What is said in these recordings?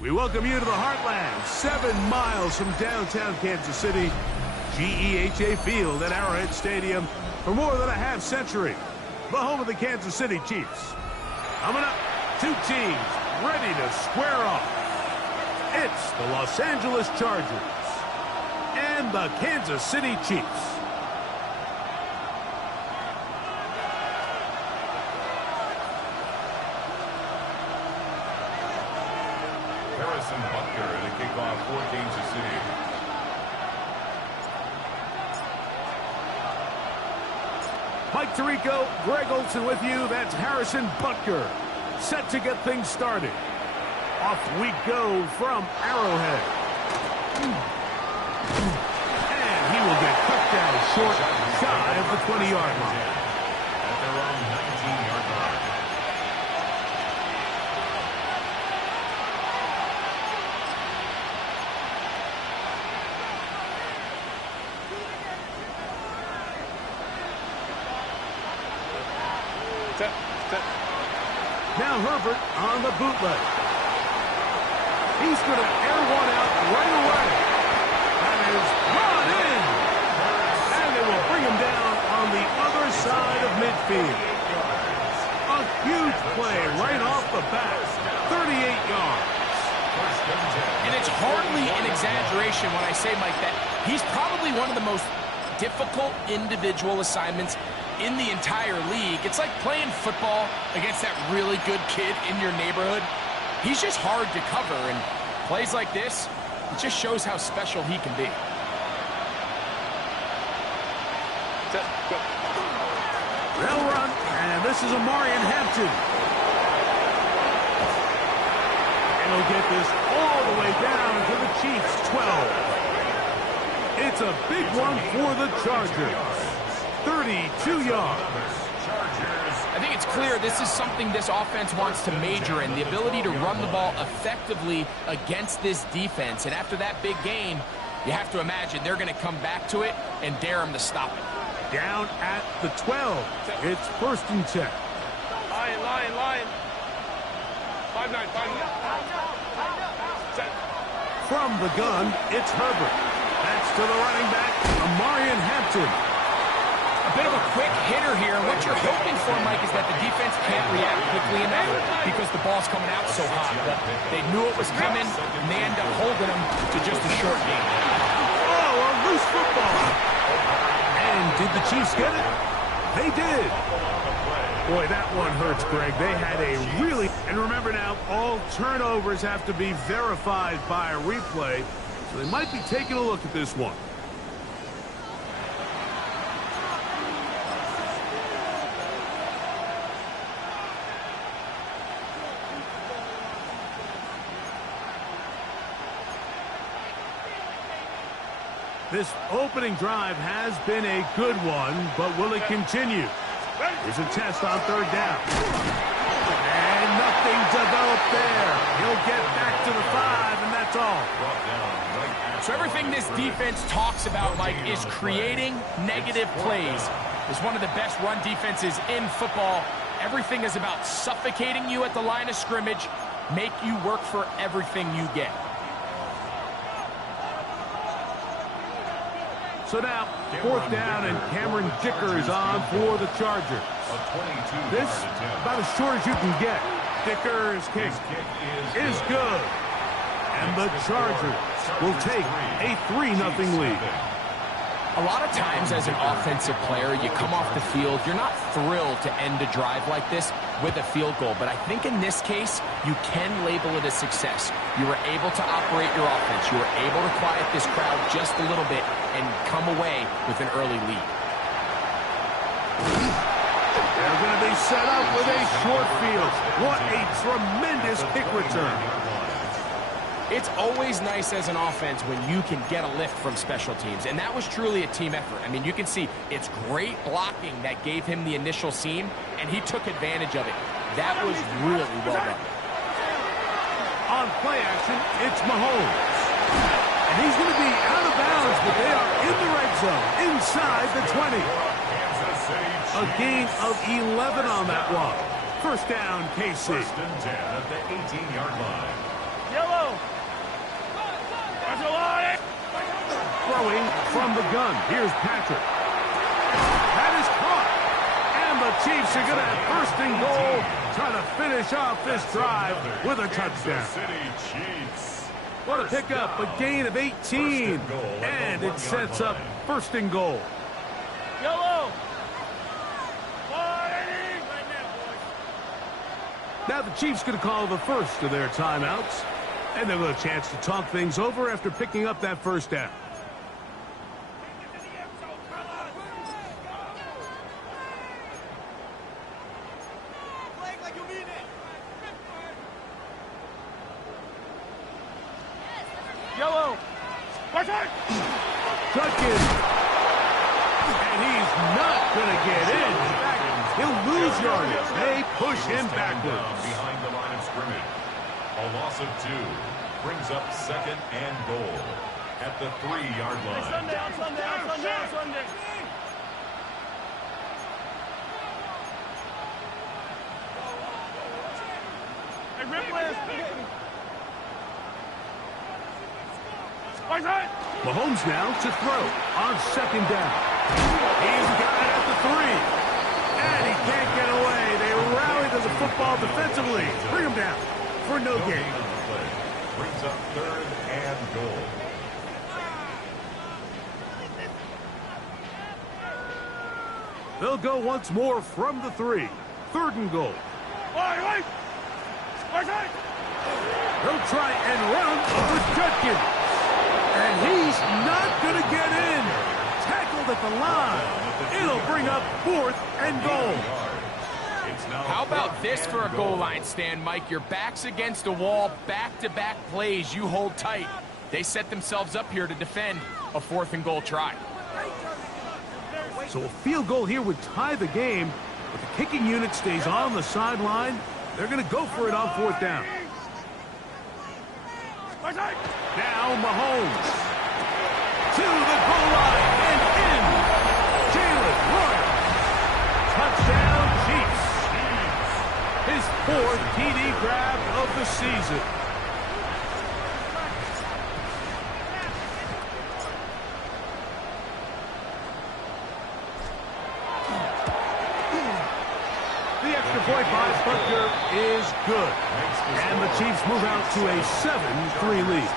We welcome you to the Heartland, 7 miles from downtown Kansas City, GEHA Field at Arrowhead Stadium for more than a half-century. The home of the Kansas City Chiefs. Coming up, 2 teams ready to square off. It's the Los Angeles Chargers and the Kansas City Chiefs. Bucker to kick off for Kansas City. Mike Tirico, Greg Olson with you. That's Harrison Butker, set to get things started. Off we go from Arrowhead. And he will get cut down short, shy of the 20-yard line. At their own 19-yard line. Now Herbert on the bootleg. He's going to air one out right away. That is run in. And they will bring him down on the other side of midfield. A huge play right off the bat. 38 yards. And it's hardly an exaggeration when I say, Mike, that he's probably one of the most difficult individual assignments in the entire league. It's like playing football against that really good kid in your neighborhood. He's just hard to cover, and plays like this, it just shows how special he can be. They'll run, and this is Amarian Hampton. And he'll get this all the way down to the Chiefs' 12. It's a big one for the Chargers. 32 yards. I think it's clear this is something this offense wants to major in, the ability to run the ball effectively against this defense. And after that big game, you have to imagine they're going to come back to it and dare them to stop it. Down at the 12. It's 1st and 10. Line. 5-9. From the gun, it's Herbert. That's to the running back, Amarian Hampton. A bit of a quick hitter here. What you're hoping for, Mike, is that the defense can't react quickly enough because the ball's coming out so hot. But they knew it was coming, and they end up holding them to just a short game. Oh, a loose football. And did the Chiefs get it? They did. Boy, that one hurts, Greg. They had a really... And remember now, all turnovers have to be verified by a replay, so they might be taking a look at this one. This opening drive has been a good one, but will it continue? Here's a test on 3rd down. And nothing developed there. He'll get back to the 5, and that's all. So everything this defense talks about, Mike, is creating negative plays. It's one of the best run defenses in football. Everything is about suffocating you at the line of scrimmage, make you work for everything you get. So now, 4th down, and Cameron Dicker's on for the Chargers. This, about as short as you can get. Dicker's kick is good. And the Chargers will take a 3-0 lead. A lot of times as an offensive player, you come off the field, you're not thrilled to end a drive like this with a field goal. But I think in this case, you can label it a success. You were able to operate your offense. You were able to quiet this crowd just a little bit and come away with an early lead. They're going to be set up with a short field. What a tremendous kick return. It's always nice as an offense when you can get a lift from special teams, and that was truly a team effort. I mean, you can see it's great blocking that gave him the initial seam, and he took advantage of it. That was really well done. On play action, it's Mahomes. And he's going to be out of bounds, but they are in the red zone, inside the 20. A gain of 11 on that one. First down, KC. First and 10 at the 18-yard line. Yellow. Throwing from the gun. Here's Patrick. That is caught. And the Chiefs are going to have first and goal, trying to finish off this drive with a touchdown. What a pickup, a gain of 18. And it sets up first and goal. Yellow. Now the Chiefs going to call the first of their timeouts. And they'll have a chance to talk things over after picking up that first down. Yellow. Judkins. And he's not going to get in. He'll lose yardage. They push him backwards. Behind the line of scrimmage. A loss of 2 brings up second and goal at the 3-yard line. Sunday. Hey, Ripley. Mahomes now to throw on second down. He's got it at the 3. And he can't get away. They rally to the football defensively. Bring him down for no gain. Brings up third and goal. They'll go once more from the 3. Third and goal. They'll try and run over Judkins. And he's not going to get in. Tackled at the line. It'll bring up fourth and goal. How about this for a goal line stand, Mike? Your back's against a wall, back-to-back plays. You hold tight. They set themselves up here to defend a fourth and goal try. So a field goal here would tie the game, but the kicking unit stays on the sideline. They're going to go for it on fourth down. Now Mahomes to the goal line and in. Jalen Royal. Touchdown Chiefs. His 4th TD grab of the season. The extra point by Butker is good. And the Chiefs move out to a 7-3 lead.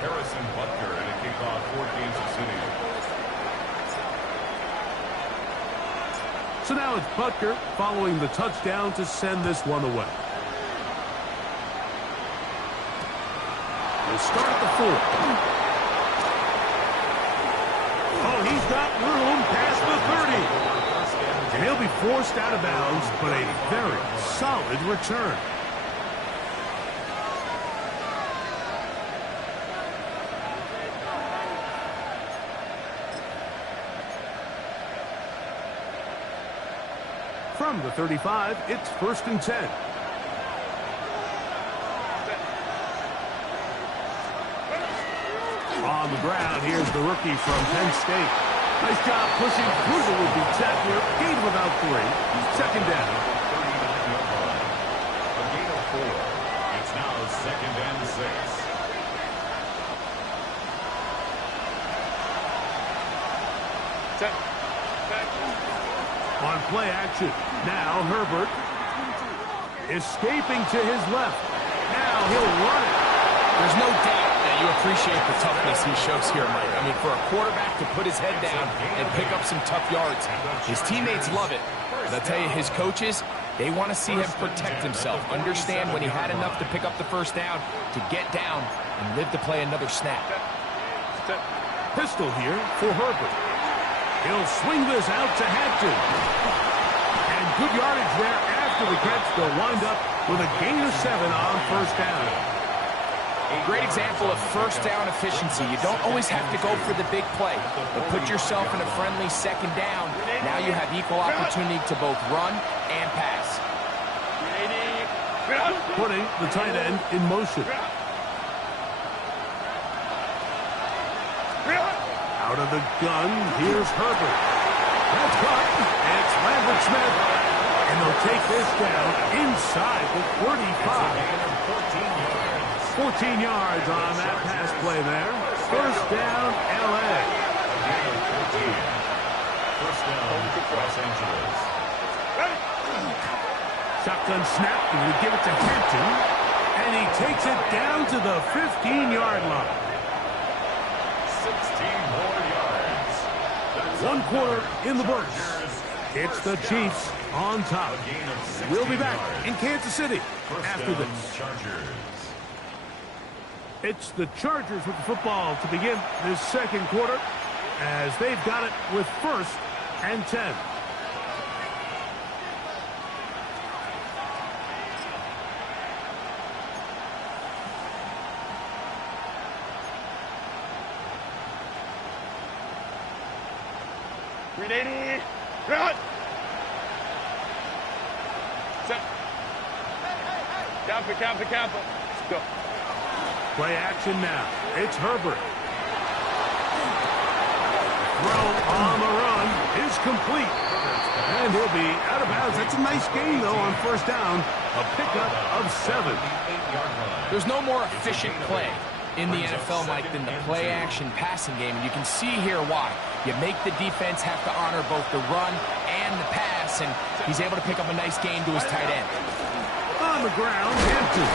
Harrison Butker and a kickoff for Kansas City. So now it's Butker following the touchdown to send this one away. We'll start at the 4. Oh, he's got room past the 30. And he'll be forced out of bounds, but a very solid return. From the 35, it's first and 10. On the ground, here's the rookie from Penn State. Nice job pushing through the would-be tackler. Gain of about 3. Second down. A gain of 4. It's now second and 6. On play action. Now Herbert. Escaping to his left. Now he'll run it. There's no doubt that you appreciate the toughness he shows here, Mike. I mean, for a quarterback to put his head down and pick up some tough yards, his teammates love it. But I'll tell you, his coaches, they want to see him protect himself, understand when he had enough to pick up the first down, to get down and live to play another snap. Pistol here for Herbert. He'll swing this out to Hampton. And good yardage there after the catch. They'll wind up with a gain of 7 on first down. A great example of first down efficiency. You don't always have to go for the big play, but put yourself in a friendly second down. Now you have equal opportunity to both run and pass. Putting the tight end in motion. Out of the gun, here's Herbert. That's caught. It's Lambert Smith. And they'll take this down inside the 35. 14 yards on that pass play there. First down, L.A. First down, Los Angeles. Shotgun snap, and we give it to Hampton. And he takes it down to the 15-yard line. 16 more yards. One quarter in the books. It's the Chiefs on top. We'll be back in Kansas City after this. Chargers. It's the Chargers with the football to begin this second quarter as they've got it with first and 10. Ready, run! Set. Camper. Let's go. Play action now. It's Herbert. Throw on the run is complete. And he'll be out of bounds. That's a nice gain, though, on first down. A pickup of 7. There's no more efficient play in the NFL, Mike, than the play-action passing game. And you can see here why. You make the defense have to honor both the run and the pass, and he's able to pick up a nice gain to his tight end. On the ground, Hampton.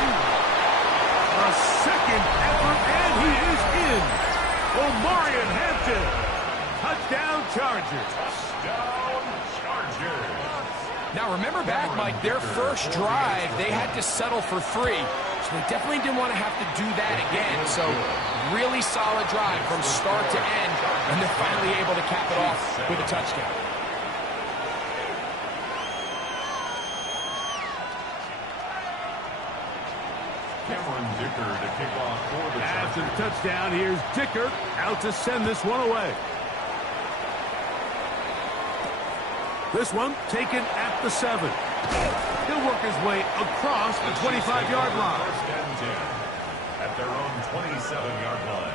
A second effort, and he is in. Omarion Hampton. Touchdown, Chargers. Touchdown, Chargers. Now, remember back, Mike, their first drive, they had to settle for 3. So they definitely didn't want to have to do that again. So really solid drive from start to end, and they're finally able to cap it off with a touchdown. Cameron Dicker to kick off for the Chargers. After the touchdown, here's Dicker out to send this one away. This one taken at the 7. He'll work his way across the 25-yard line. First and 10 at their own 27-yard line.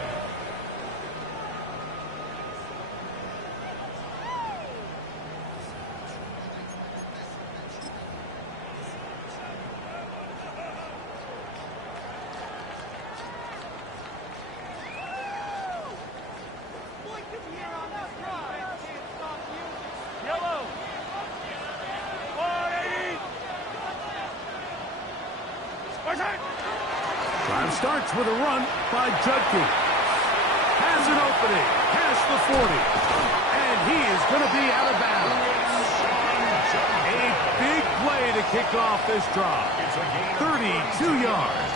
Yellow. Drive starts with a run by Judkins. Has an opening past the 40. And he is going to be out of bounds. A big play to kick off this drive. 32 yards.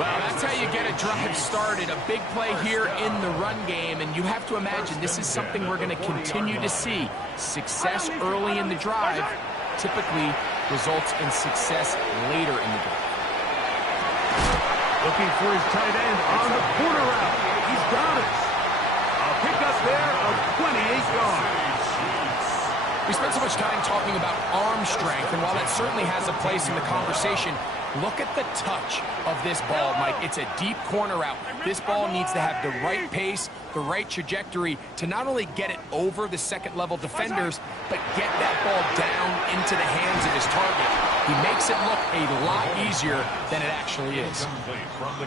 Well, that's how you get a drive started. A big play here in the run game, and you have to imagine this is something we're going to continue to see. Success early in the drive typically results in success later in the drive. Looking for his tight end on the corner route. He's got it. A pickup there of 28 yards. We spent so much time talking about arm strength, and while that certainly has a place in the conversation, look at the touch of this ball, Mike. It's a deep corner route. This ball needs to have the right pace, the right trajectory to not only get it over the second-level defenders, but get that ball down into the hands of his target. He makes it look a lot easier than it actually is.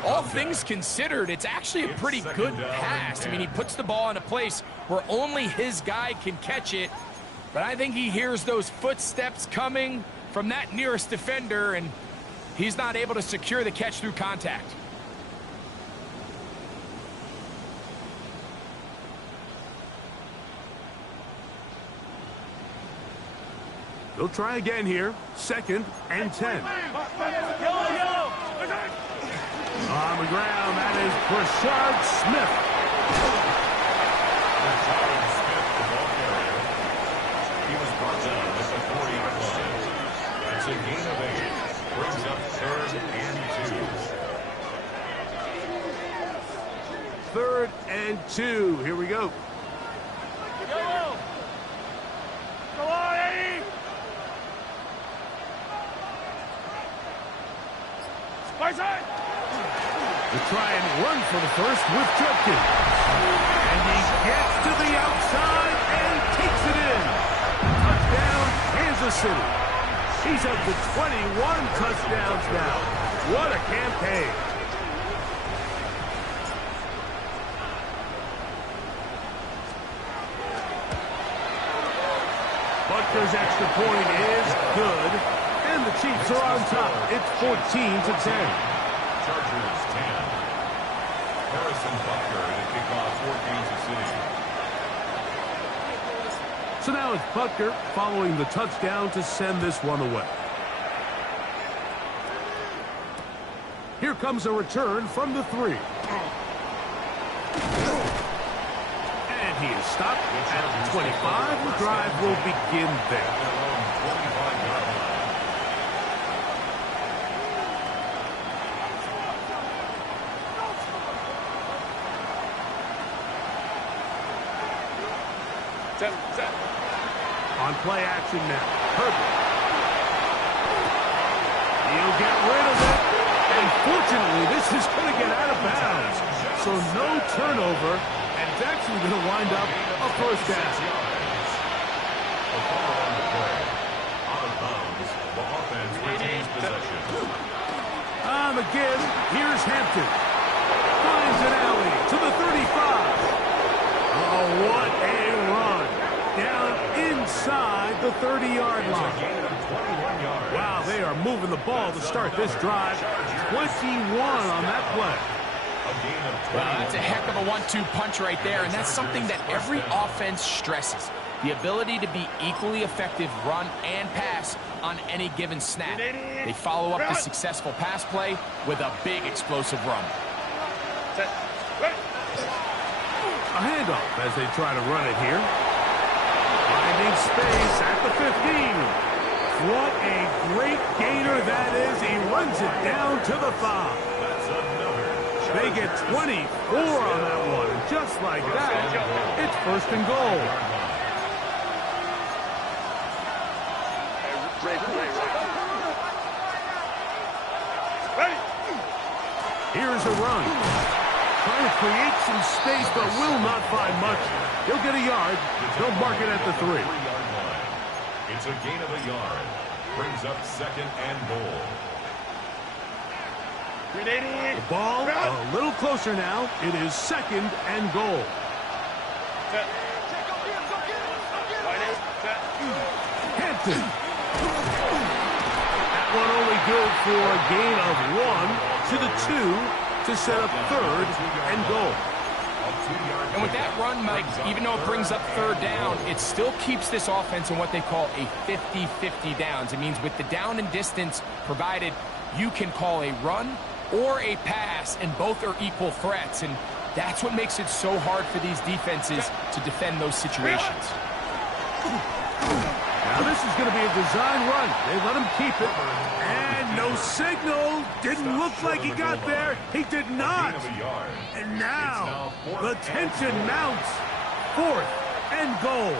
All things considered, it's actually a pretty good pass. I mean, he puts the ball in a place where only his guy can catch it, but I think he hears those footsteps coming from that nearest defender, and he's not able to secure the catch through contact. They'll try again here. 2nd and 10. Yellow. A On the ground, that is Brashard Smith. Brashard Smith, the ball carrier. He was brought down at the 40-yard line. That's a gain of 8. Brings up 3rd and 2. 3rd and 2. Here we go. Go on, Eddie! Spice it! To try and run for the first with Judkins. And he gets to the outside and takes it in. Touchdown, Kansas City. He's up to 21 touchdowns now. What a campaign. Butker's extra point is good. And the Chiefs are on top. It's 14-10. Chargers 10. Harrison Butker to kick off for Kansas City. So now it's Butker following the touchdown to send this one away. Here comes a return from the 3. And he is stopped at 25. The drive will begin there. Set. On play action now. Herbert. He'll get rid of it. And fortunately, this is going to get out of bounds. So no turnover. And it's actually going to wind up a first down. Again, here's Hampton. Finds an alley to the 35. Oh, what a run. Down inside the 30-yard line. Wow, they are moving the ball to start this drive. 21 on that play. Wow, that's a heck of a 1-2 punch right there, and that's something that every offense stresses. The ability to be equally effective run and pass on any given snap. They follow up the successful pass play with a big explosive run. A handoff as they try to run it here. Finding space at the 15. What a great gainer that is. He runs it down to the 5. They get 24 on that one. And just like that, it's 1st and goal. Here's a run. Trying to create some space, but will not find much. He'll get a yard. They'll mark it at the 3. It's a gain of a yard. Brings up 2nd and goal. The ball a little closer now. It is 2nd and goal. Hampton. That one only good for a gain of 1 to the 2 to set up 3rd and goal. And with that run, Mike, even though it brings up 3rd down, it still keeps this offense in what they call a 50-50 downs. It means with the down and distance provided, you can call a run or a pass, and both are equal threats. And that's what makes it so hard for these defenses to defend those situations. Now this is going to be a design run. They let him keep it. And no signal. Didn't look like he got there. He did not. And now the tension mounts. 4th and goal.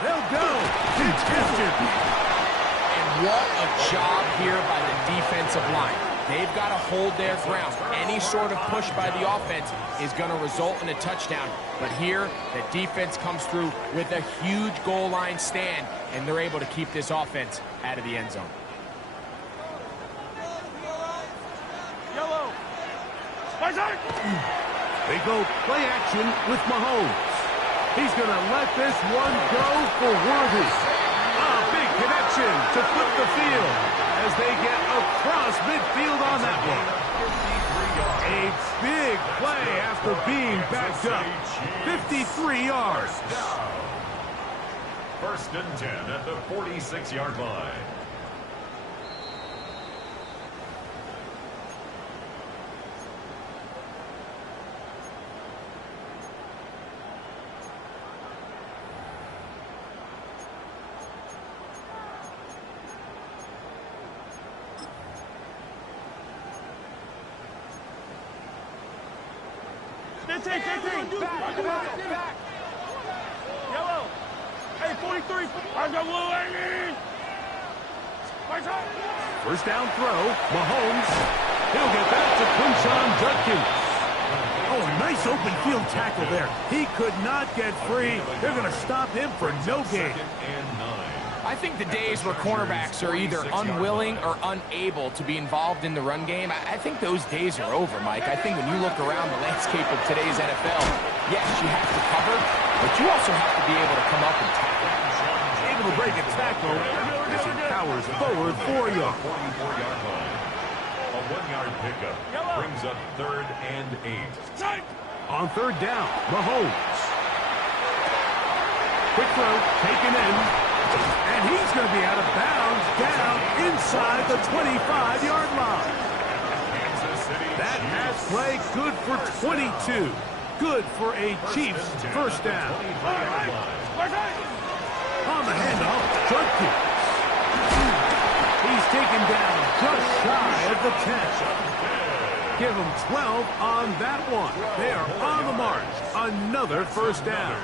They'll go. It's Hampton. And what a job here by the defensive line. They've got to hold their ground. Any sort of push by the offense is going to result in a touchdown. But here, the defense comes through with a huge goal line stand, and they're able to keep this offense out of the end zone. Yellow. Spicer. They go play action with Mahomes. He's going to let this one go for Worthy. A big connection to flip the field as they get across midfield on that one. A big play after being backed up. 53 yards. First and 10 at the 46-yard line. Back. Yellow. Hey, 43. I got blue, Amy. Spicer. First down throw. Mahomes. He'll get that to Quinshon Judkins. Oh, a nice open field tackle there. He could not get free. They're going to stop him for no gain. I think the days where cornerbacks are either unwilling or unable to be involved in the run game, I think those days are over, Mike. I think when you look around the landscape of today's NFL, yes, you have to cover, but you also have to be able to come up and tackle. Able to break a tackle as he powers forward 4 yards. 44-yard line. A 1-yard pickup brings up 3rd and 8. On third down, Mahomes. Quick throw, taken in. And he's going to be out of bounds down inside the 25-yard line. That pass play good for 22. Good for a Chiefs first down. On the handoff, Judkins. He's taken down just shy of the 10. Give him 12 on that one. They are on the march. Another first down.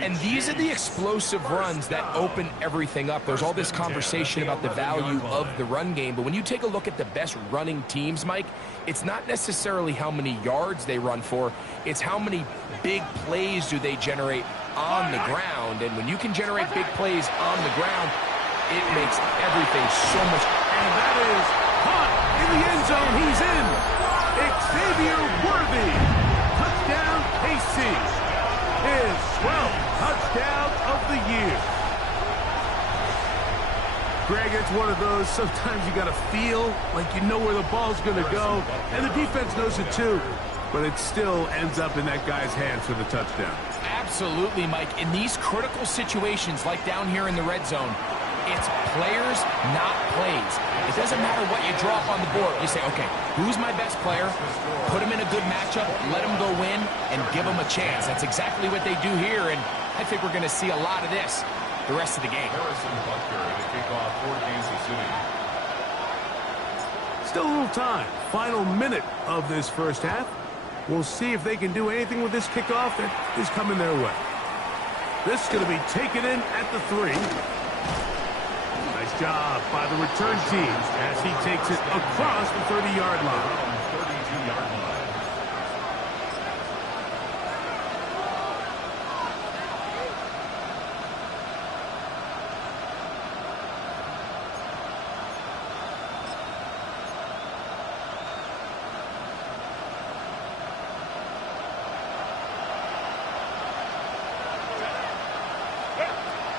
And these are the explosive runs that open everything up. There's all this conversation about the value of the run game, but when you take a look at the best running teams, Mike, it's not necessarily how many yards they run for, it's how many big plays do they generate on the ground. And when you can generate big plays on the ground, it makes everything so much. And that is caught in the end zone. He's in. Xavier Worthy. Touchdown, KC. His 12th touchdown of the year. Greg, it's one of those, sometimes you got to feel like you know where the ball's going to go, and the defense knows it too, but it still ends up in that guy's hands for the touchdown. Absolutely, Mike. In these critical situations, like down here in the red zone, it's players, not plays. It doesn't matter what you draw up on the board. You say, okay, who's my best player? Put him in a good matchup, let him go win, and give him a chance. That's exactly what they do here, and I think we're going to see a lot of this the rest of the game. Still a little time. Final minute of this first half. We'll see if they can do anything with this kickoff that is coming their way. This is going to be taken in at the 3. Nice job by the return team as he takes it across the 30-yard line. 32-yard line.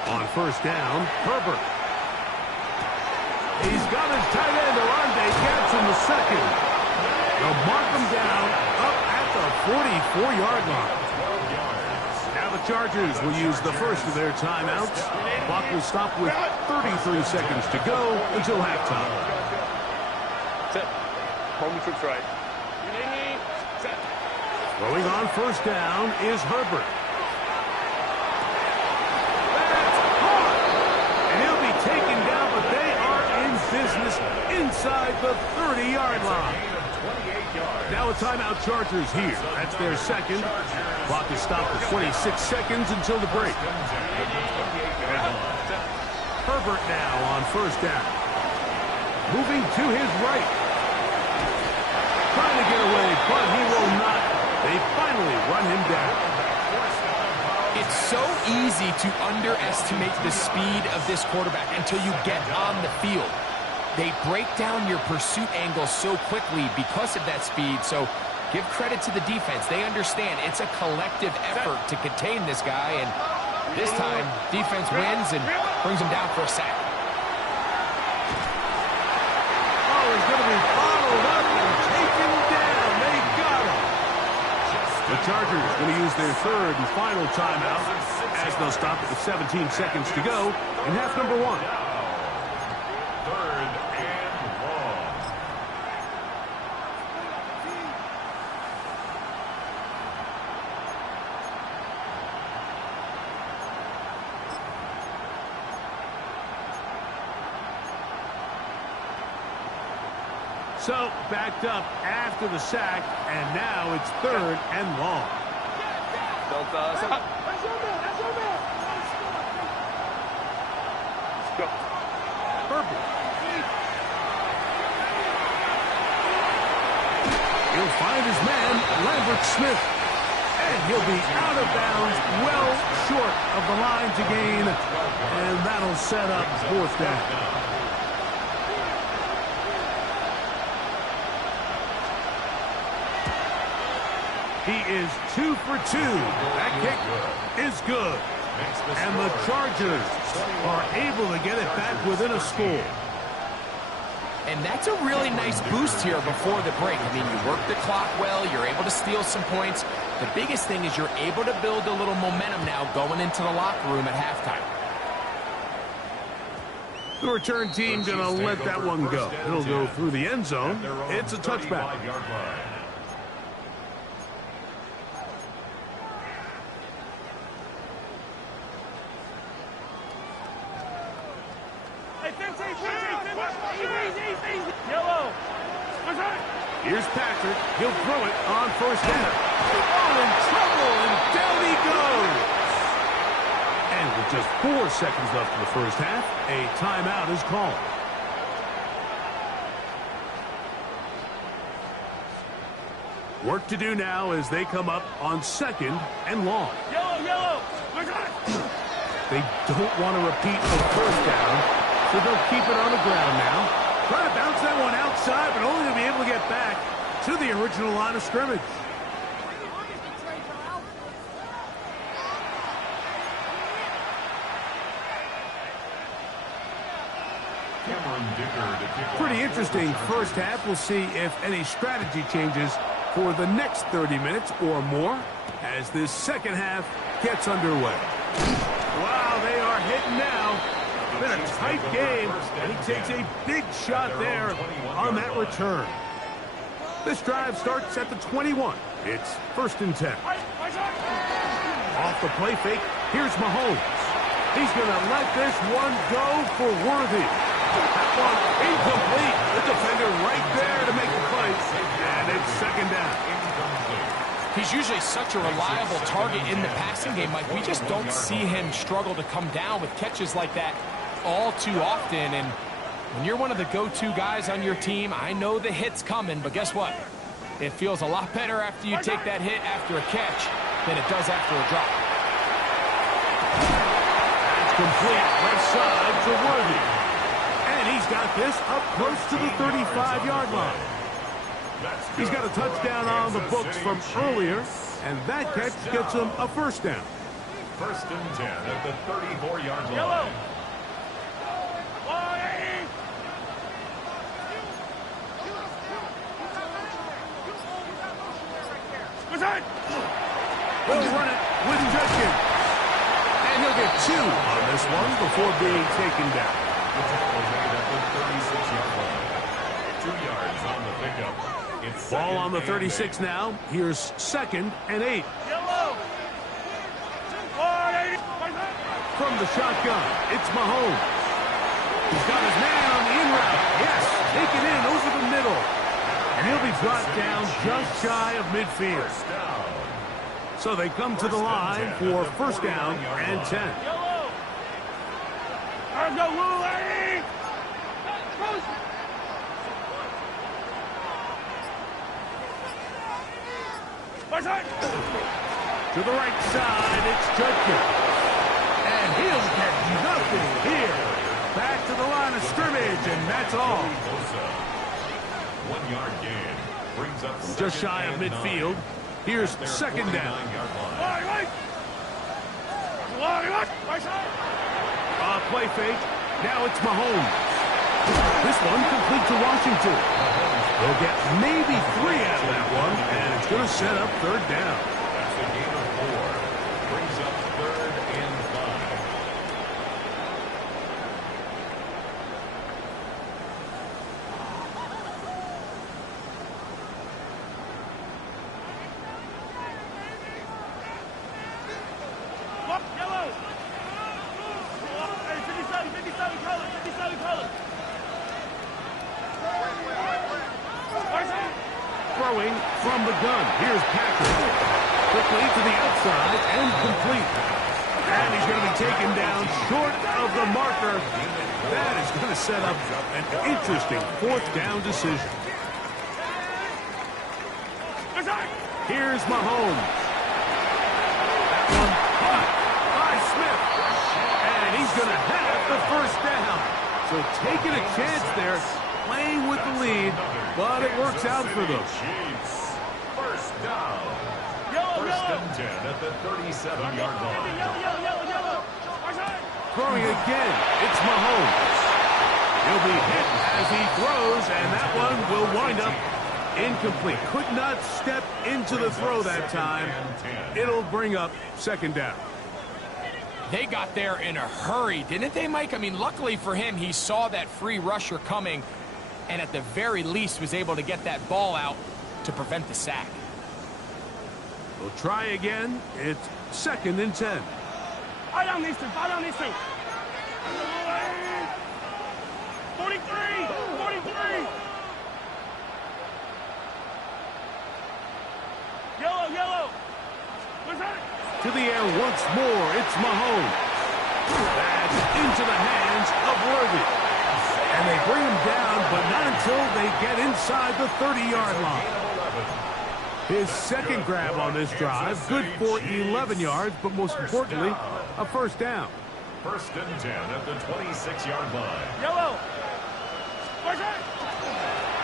On first down, Herbert. He's got his tight end, Arande Gadsden the second. They'll mark him down up at the 44-yard line. Now the Chargers will use the first of their timeouts. Clock will stop with 33 seconds to go until halftime. Set. Home troops right. Set. Throwing on first down is Herbert. Taken down, but they are in business inside the 30-yard line. Now a timeout, Chargers here. That's their second. Clock is stopped at 26 seconds until the break. Herbert now on first down. Moving to his right. to get away, but he will not. They finally run him down. It's so easy to underestimate the speed of this quarterback until you get on the field. They break down your pursuit angle so quickly because of that speed, so give credit to the defense. They understand it's a collective effort to contain this guy, and this time, defense wins and brings him down for a sack. Oh, he's going to be followed up and taken down. They got him. The Chargers going to use their third and final timeout as they'll stop it with 17 seconds to go in half number 1. Third and long. So, backed up after the sack, and now it's third and long. Don't, stop. That's your man. Let's go. Perfect. He'll find his man, Lambert Smith. And he'll be out of bounds, well short of the line to gain. And that'll set up fourth down. He is 2 for 2. That kick is good. And the Chargers are able to get it back within a score. And that's a really nice boost here before the break. I mean, you work the clock well, you're able to steal some points. The biggest thing is you're able to build a little momentum now going into the locker room at halftime. The return team going to let that one go. It'll go through the end zone. It's a touchback. Here's Patrick. He'll throw it on first down. Oh, in trouble, and down he goes. And with just 4 seconds left in the first half, a timeout is called. Work to do now as they come up on second and long. Yellow. They don't want to repeat the first down, so they'll keep it on the ground now. Trying to bounce that one outside, but only to be able to get back to the original line of scrimmage. Pretty interesting first half. We'll see if any strategy changes for the next 30 minutes or more as this second half gets underway. Wow, they are hitting now. Been a tight game, and he takes a big shot there on that return. This drive starts at the 21. It's first and 10. Off the play fake, here's Mahomes. He's going to let this one go for Worthy. That one incomplete. The defender right there to make the play, and it's second down. He's usually such a reliable target in the passing game, Mike. We just don't see him struggle to come down with catches like that all too often. And when you're one of the go-to guys on your team, I know the hit's coming, but guess what? It feels a lot better after you take that hit after a catch than it does after a drop. That's complete left side to Worthy. And he's got this up close to the 35-yard line. He's got a touchdown on the books from earlier, and that catch gets him a first down. First and 10 at the 34-yard line. Yellow. He'll run it with Judkins. And he'll get 2 on this one before being taken down. The tackle made at the 36-yard line. 2 yards on the pickup. It's Ball on the 36 now. Here's second and 8. Yellow. From the shotgun, it's Mahomes. He's got his man on the in route. Yes, take it in over the middle. And he'll be brought down just shy of midfield. So they come to the line for first down and 10. To the right side, it's Judkins. And he'll get nothing here. Back to the line of scrimmage, and that's all. 1 yard gain. Brings up Just shy of midfield. Here's second down. Play fake. Now it's Mahomes. This one complete to Washington. They'll get maybe 3 out of that one, and it's going to set up third down. That's a gain of 4. Brings up 3rd and 5. Throwing from the gun. Here's Patrick. Quickly to the outside and complete. And he's going to be taken down short of the marker. That is going to set up an interesting 4th down decision. Here's Mahomes. That one caught by Smith. And he's going to have the 1st down. So taking a chance there, playing with the lead, but it works out for them. Chiefs. 1st down. 1st and 10 at the 37-yard line. Throwing again, it's Mahomes. He'll be hit as he throws, and that one will wind up incomplete. Could not step into the throw that time. It'll bring up 2nd down. They got there in a hurry, didn't they, Mike? I mean, luckily for him, he saw that free rusher coming, and at the very least was able to get that ball out to prevent the sack. We'll try again. It's 2nd and 10. Fall down these two. 43. Yellow. To the air once more, it's Mahomes. That's into the hands of Worthy. And they bring him down, but not until they get inside the 30-yard line. His 2nd grab on this drive, good for 11 yards, but most importantly, a 1st down. 1st and 10 at the 26-yard line. Yellow.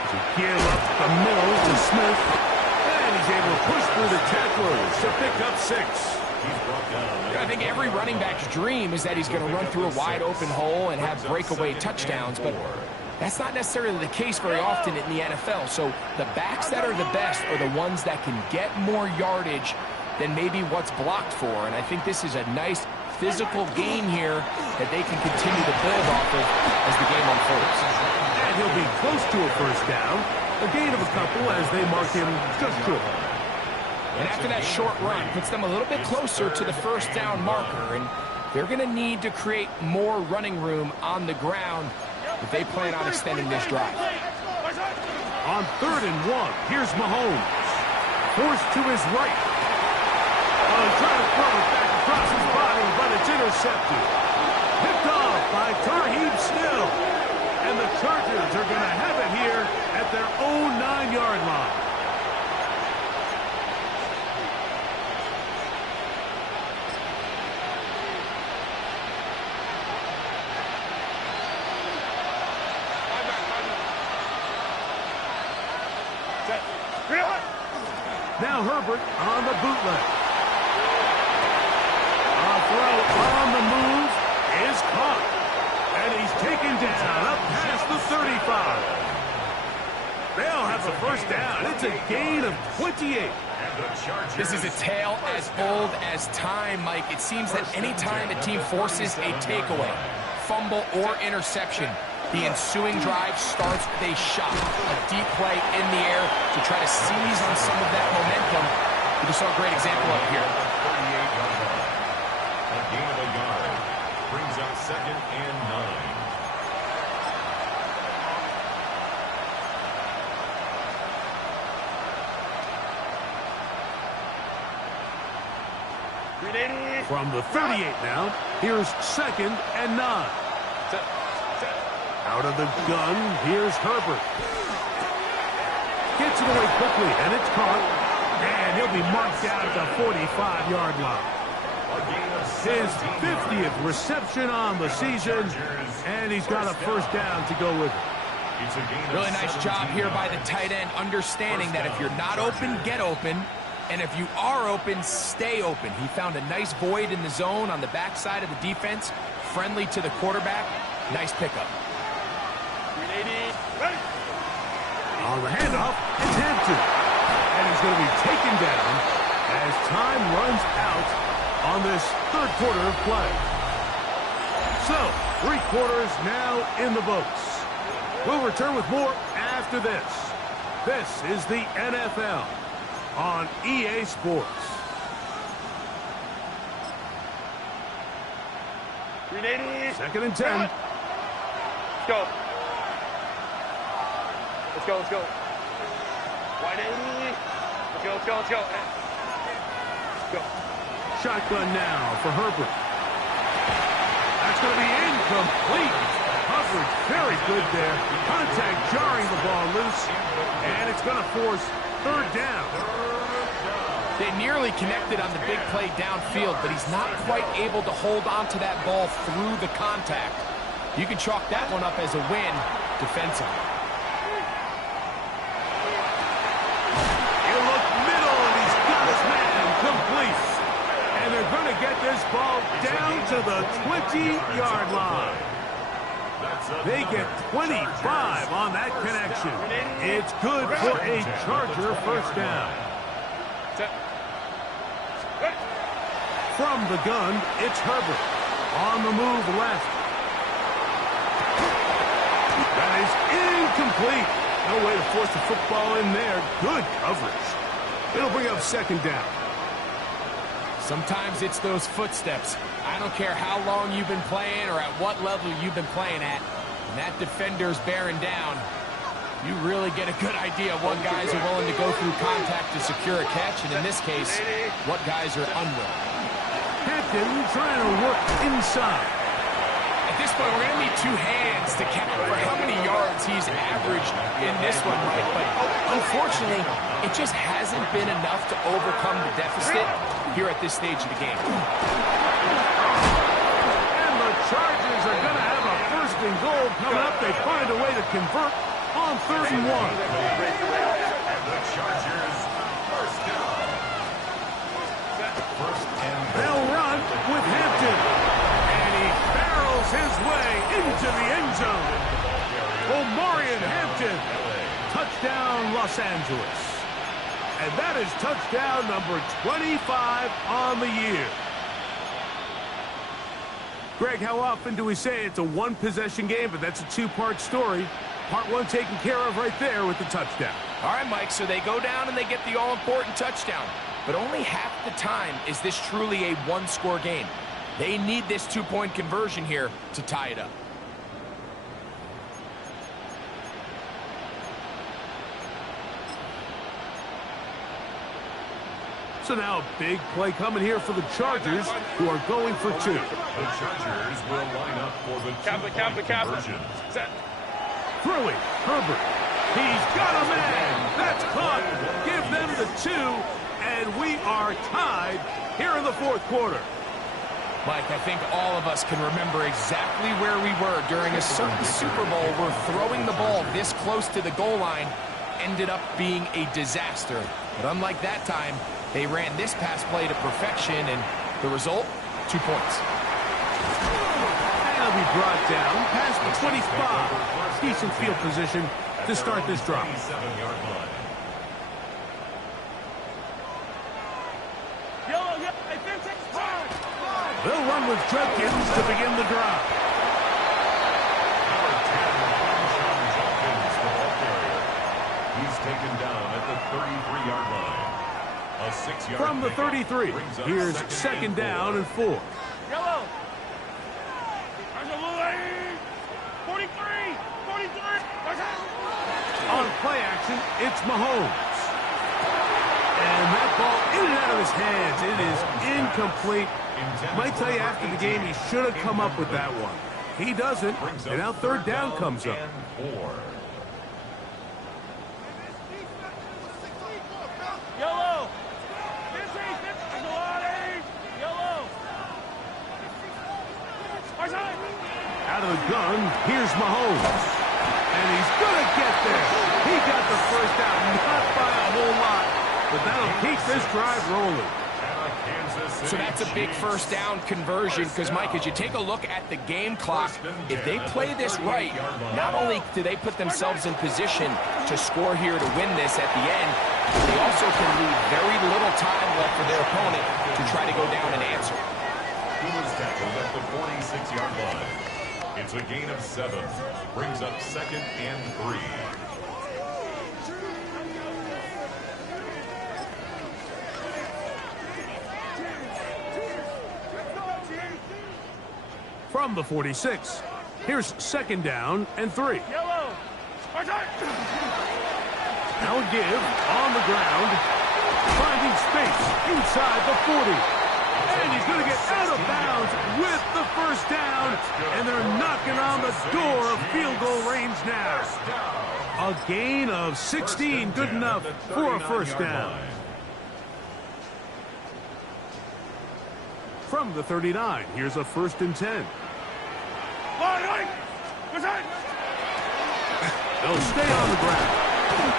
To give up the middle to Smith. And he's able to push through the tacklers to pick up 6. He's brought down. I think every running back's dream is that he's going to run through a wide open hole and have breakaway touchdowns, but that's not necessarily the case very often in the NFL. So the backs that are the best are the ones that can get more yardage than maybe what's blocked for. And I think this is a nice physical game here that they can continue to build off of as the game unfolds. And he'll be close to a 1st down. A gain of a couple as they mark him just short. And after that short run, puts them a little bit closer to the 1st down marker. And they're going to need to create more running room on the ground if they plan on extending this drive. On 3rd and 1, here's Mahomes. Forced to his right. Trying to throw it back across his body, but it's intercepted. Picked off by Tarheeb Still. And the Chargers are going to have it here at their own 9-yard line. Now Herbert on the bootleg. A throw on the move is caught. And he's taken down up past the 35. They'll have the 1st down. It's a gain of 28. This is a tale as old as time, Mike. It seems that any time a team forces a takeaway, fumble, or interception, the ensuing drive starts with a shot, a deep play in the air to try to seize on some of that momentum. We just saw a great example of it here. 38-yard line. A gain of a yard. Brings up 2nd and 9. From the 38 now, here's 2nd and 9. Out of the gun, here's Herbert. Gets it away quickly, and it's caught. And he'll He'll be marked down at the 45-yard line. His 50th reception on the season, and he's got a first down to go with it. Really nice job here by the tight end, understanding that if you're not open, get open. And if you are open, stay open. He found a nice void in the zone on the backside of the defense, friendly to the quarterback. Nice pickup. On the handoff, it's Hampton. And he's going to be taken down as time runs out on this third quarter of play. So, 3 quarters now in the books. We'll return with more after this. This is the NFL on EA Sports. Second and 10. Let's go. Let's go, let's go. Wide 80. Let's go, let's go, let's go. Let's go. Shotgun now for Herbert. That's going to be incomplete. Coverage very good there. Contact jarring the ball loose. And it's going to force third down. They nearly connected on the big play downfield, but he's not quite able to hold on to that ball through the contact. You can chalk that one up as a win defensively. He'll look middle, and he's got his man complete. And they're going to get this ball down to the 20-yard line. They get 25 on that connection. It's good for a Charger first down. From the gun, it's Herbert. On the move left. That is incomplete. No way to force the football in there. Good coverage. It'll bring up second down. Sometimes it's those footsteps. I don't care how long you've been playing or at what level you've been playing at. When that defender's bearing down, you really get a good idea of what guys are willing to go through contact to secure a catch, and in this case, what guys are unwilling. Hampton trying to work inside. At this point, we're going to need 2 hands to count for how many yards he's averaged in this one, Mike. But unfortunately, it just hasn't been enough to overcome the deficit here at this stage of the game. And the Chargers are going to have a first and goal coming up. They find a way to convert on 3rd and 1. And the Chargers first down. They'll run with Hampton. And he barrels his way into the end zone. Omarion Hampton. Touchdown, Los Angeles. And that is touchdown number 25 on the year. Greg, how often do we say it's a one-possession game, but that's a 2-part story? Part 1 taken care of right there with the touchdown. All right, Mike, so they go down and they get the all-important touchdown. But only half the time is this truly a one-score game. They need this 2-point conversion here to tie it up. So now a big play coming here for the Chargers, who are going for 2. The Chargers will line up for the 2-point conversion. Throwing, Herbert. He's got a man. That's caught. Give them the 2, and we are tied here in the 4th quarter. Mike, I think all of us can remember exactly where we were during a certain Super Bowl where throwing the ball this close to the goal line ended up being a disaster. But unlike that time, they ran this pass play to perfection, and the result, 2 points. And he'll be brought down past the 25. Decent field position to start this drive. 27-yard line. They'll run with Jenkins to begin the drive. Number 10, Sean Jenkins, the ball carrier. He's taken down at the 33-yard line. A 6-yard From the 33, here's second down and 4. Yellow. There's a little 43. 43. On play action, it's Mahomes. And that ball in and out of his hands. It is incomplete. Might tell you after the game he should have come up with that one. He doesn't, and now 3rd down comes up. Yellow. Out of the gun, here's Mahomes. And he's going to get there. He got the first down, not by a whole lot, but that'll keep this drive rolling. So that's a big first down conversion because, Mike, as you take a look at the game clock, if they play this right, not only do they put themselves in position to score here to win this at the end, they also can leave very little time left for their opponent to try to go down and answer. He was tackled at the 46-yard line. It's a gain of 7. Brings up 2nd and 3. From the 46, here's 2nd down and 3. Yellow. Now a give on the ground, finding space inside the 40. And he's going to get out of bounds with the first down, and they're knocking on the door of field goal range now. A gain of 16, good enough for a first down. From the 39, here's a 1st and 10. They'll stay on the ground,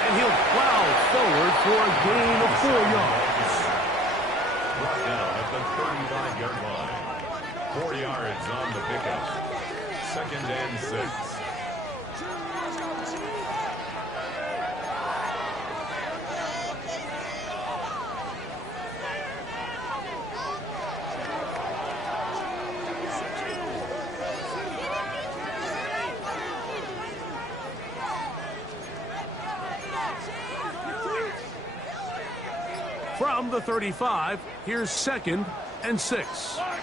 and he'll plow forward for a gain of 4 yards. Brought down at the 35-yard line. 4 yards on the pickup. 2nd and 6. From the 35, here's 2nd and 6. Back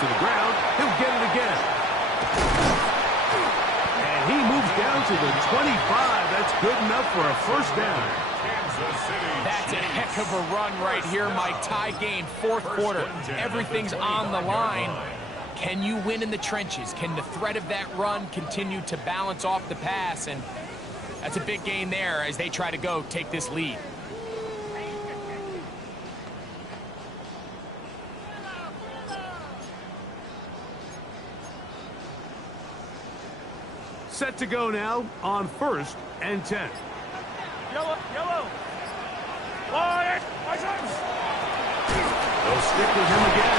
to the ground. He'll get it again. And he moves down to the 25. That's good enough for a first down. That's a heck of a run right here, Mike. Tie game, 4th quarter. Everything's on the line. Can you win in the trenches? Can the threat of that run continue to balance off the pass? And that's a big gain there as they try to go take this lead. Set to go now on 1st and 10. Yellow. They'll stick with him again.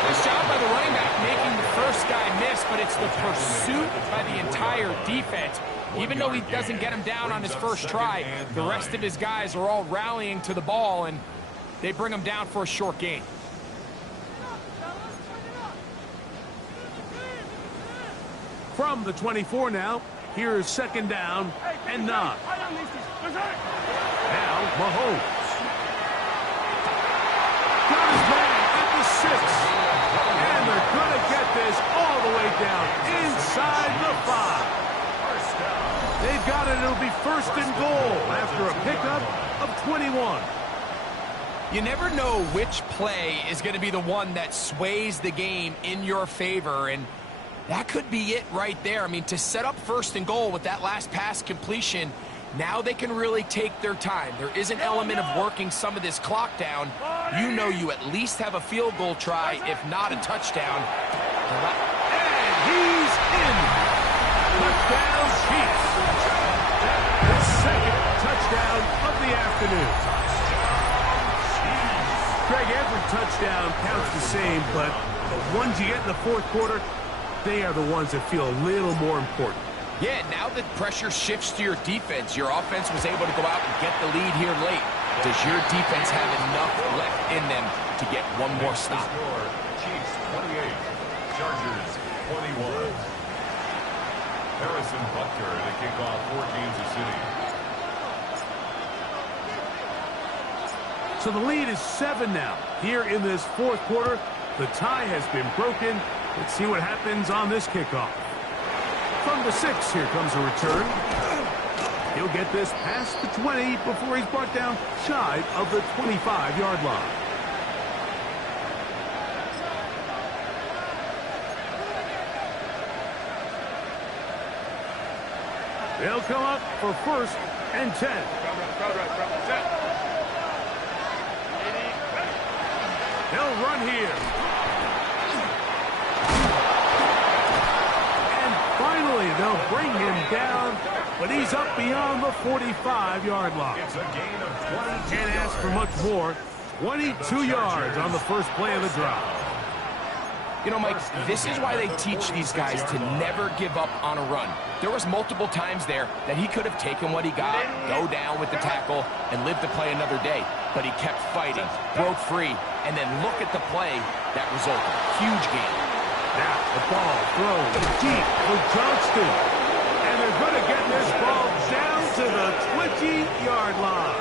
Nice job by the running back making the first guy miss, but it's the pursuit by the entire defense. Even though he doesn't get him down on his first try, the rest of his guys are all rallying to the ball, and they bring him down for a short gain. From the 24 now, here's 2nd down and 9. Now Mahomes. Got his man at the 6. And they're going to get this all the way down inside the 5. They've got it. It'll be 1st and goal after a pickup of 21. You never know which play is going to be the one that sways the game in your favor, and that could be it right there. I mean, to set up 1st and goal with that last pass completion, now they can really take their time. There is an element of working some of this clock down. You know you at least have a field goal try, if not a touchdown. And he's in. Touchdown, Chiefs. The 2nd touchdown of the afternoon. Greg, every touchdown counts the same, but the ones you get in the 4th quarter, they are the ones that feel a little more important. Yeah, now that pressure shifts to your defense, your offense was able to go out and get the lead here late. Does your defense have enough left in them to get one more stop? Chiefs 28, Chargers 21. Harrison Butker to kick off for Kansas City. So the lead is 7 now. Here in this 4th quarter, the tie has been broken. Let's see what happens on this kickoff. From the 6, here comes a return. He'll get this past the 20 before he's brought down shy of the 25-yard line. They'll come up for 1st and 10. They'll run here. early. They'll bring him down, but he's up beyond the 45-yard line. It's a gain of 22 Can't ask for much more. 22 yards on the first play of the drive. You know, Mike, this is why they teach these guys to never give up on a run. There was multiple times there that he could have taken what he got, go down with the tackle, and live to play another day. But he kept fighting, broke free, and then look at the play that resulted. Huge gain. Now the ball thrown deep for Johnston. And they're going to get this ball down to the 20-yard line.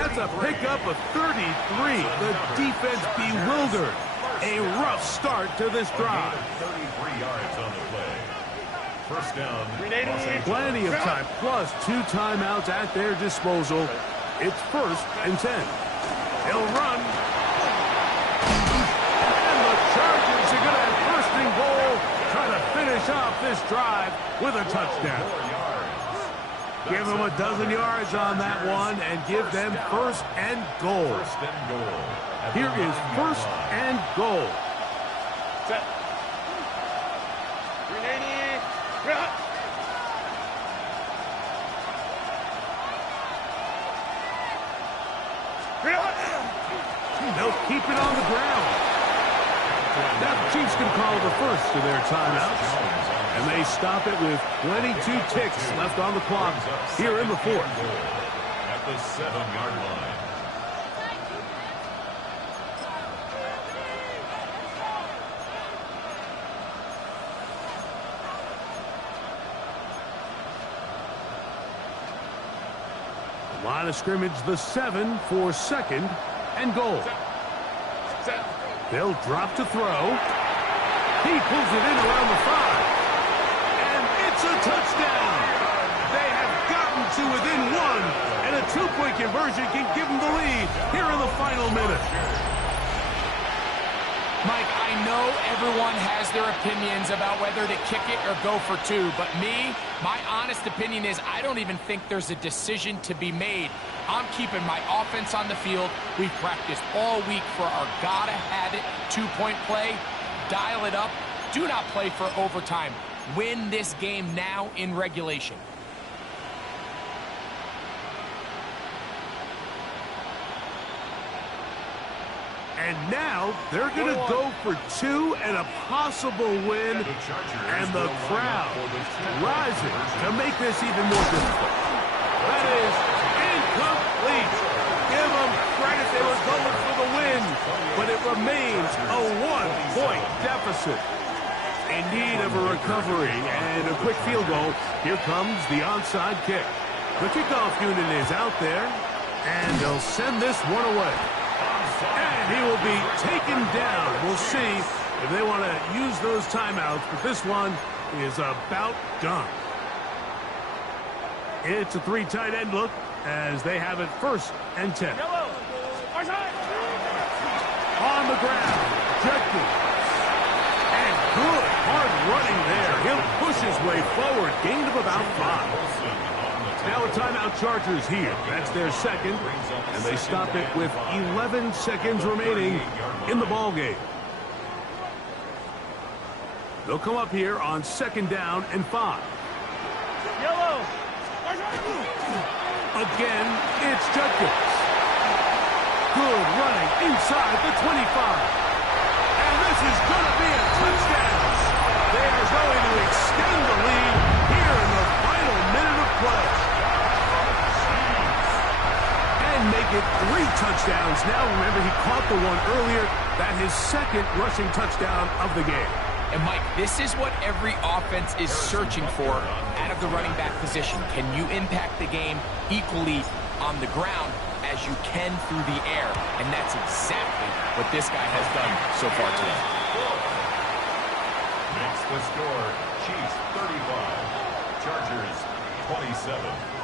That's a pickup of 33. The defense bewildered. A rough start to this drive. 33 yards on the play. First down. Plenty of time, plus 2 timeouts at their disposal. It's 1st and 10. He'll run. And the Chargers are going to have 1st and goal, trying to finish off this drive with a touchdown. Give them a dozen yards on that one and give them 1st and goal. 1st and goal. Here is 1st and goal. Set. 380. Cut. They'll keep it on the ground. Now the Chiefs can call the first of their timeouts. And they stop it with 22 ticks left on the clock here in the 4th. At the 7-yard line. Line of scrimmage, the 7 for 2nd and goal. Set. They'll drop to throw. He pulls it in around the 5. And it's a touchdown. They have gotten to within 1. And a 2-point conversion can give them the lead here in the final minute. Mike, I know everyone has their opinions about whether to kick it or go for 2, but me, my honest opinion is I don't even think there's a decision to be made. I'm keeping my offense on the field. We've practiced all week for our gotta-have-it 2-point play. Dial it up. Do not play for overtime. Win this game now in regulation. And now they're going to go for 2 and a possible win. And the crowd rising to make this even more difficult. That is incomplete. Give them credit. They were going for the win. But it remains a 1-point deficit. In need of a recovery and a quick field goal. Here comes the onside kick. The kickoff unit is out there. And they'll send this one away. And he will be taken down. We'll see if they want to use those timeouts, but this one is about done. It's a 3 tight end look as they have it 1st and 10. On the ground, Jenkins. And good hard running there. He'll push his way forward. Gain of about 5. Now a timeout, Chargers here. That's their 2nd, and they stop it with 11 seconds remaining in the ball game. They'll come up here on 2nd down and 5. Yellow. Again, it's Jenkins. Good running inside the 25. And this is going to be a touchdown. They are going to extend the lead here in the final minute of play. And make it 3 touchdowns. Now, remember, he caught the one earlier. That his 2nd rushing touchdown of the game. And, Mike, this is what every offense is searching for out of the running back position. Can you impact the game equally on the ground as you can through the air? And that's exactly what this guy has done so far today. Makes the score, Chiefs 35, Chargers 27.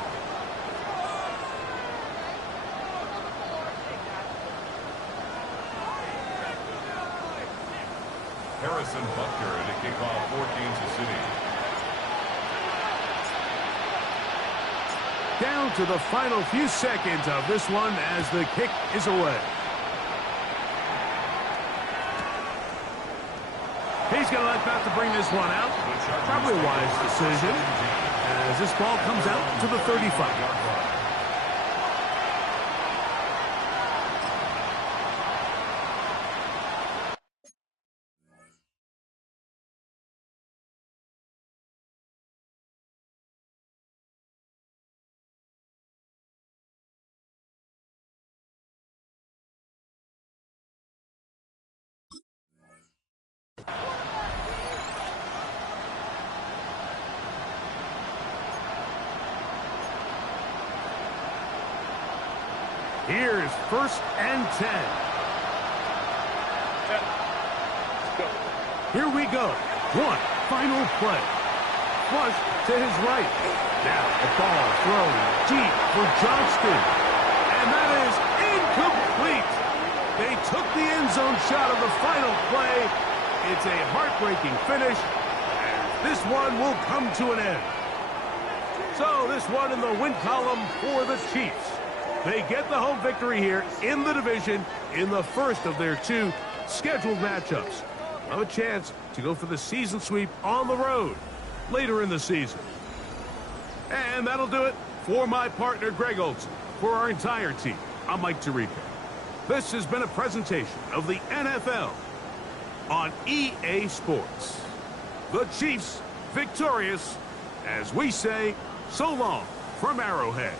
Harrison Butker to kick off for Kansas City. Down to the final few seconds of this one as the kick is away. He He's going to elect not to bring this one out. Probably a wise decision as this ball comes out to the 35. Here's 1st and 10. Here we go. One final play. Flush to his right. Now the ball thrown deep for Johnston. And that is incomplete. They took the end zone shot of the final play. It's a heartbreaking finish. And this one will come to an end. So this one in the win column for the Chiefs. They get the home victory here in the division in the first of their 2 scheduled matchups. Have a chance to go for the season sweep on the road later in the season. And that'll do it for my partner, Greg Olson. For our entire team, I'm Mike Tirico. This has been a presentation of the NFL on EA Sports. The Chiefs victorious as we say so long from Arrowhead.